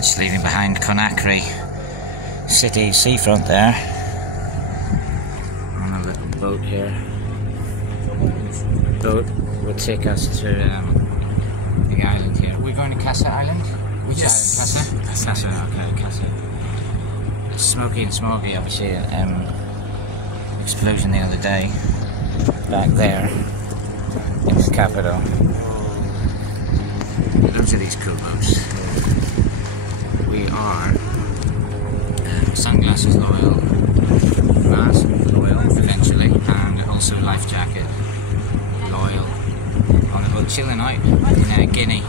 Just leaving behind Conakry city seafront there. On a little boat here. Boat will take us to the island here. We're going to Kassa Island? Which yes. island? Kassa? Kassa, okay, Kassa. It's smoky and smoggy, obviously. Explosion the other day. Back there. In the capital. Those are these cool boats. We are sunglasses loyal, mask loyal eventually, and also life jacket loyal on the boat, chilling out in Guinea.